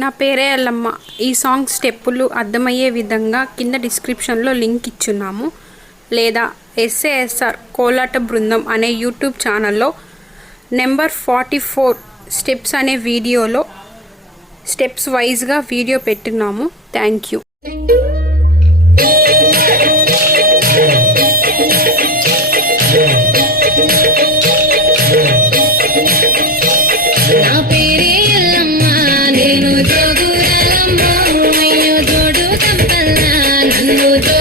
నా పేరే ఎల్లమ్మ ఈ సాంగ్ స్టెప్పులు అర్థమయ్యే విధంగా కింద డిస్క్రిప్షన్లో లింక్ ఇచ్చున్నాము. లేదా ఎస్ఏఎస్ఆర్ కోలాట బృందం అనే యూట్యూబ్ ఛానల్లో నెంబర్ ఫార్టీ ఫోర్ స్టెప్స్ అనే వీడియోలో స్టెప్స్ వైజ్గా video పెట్టున్నాము. Thank you. really good.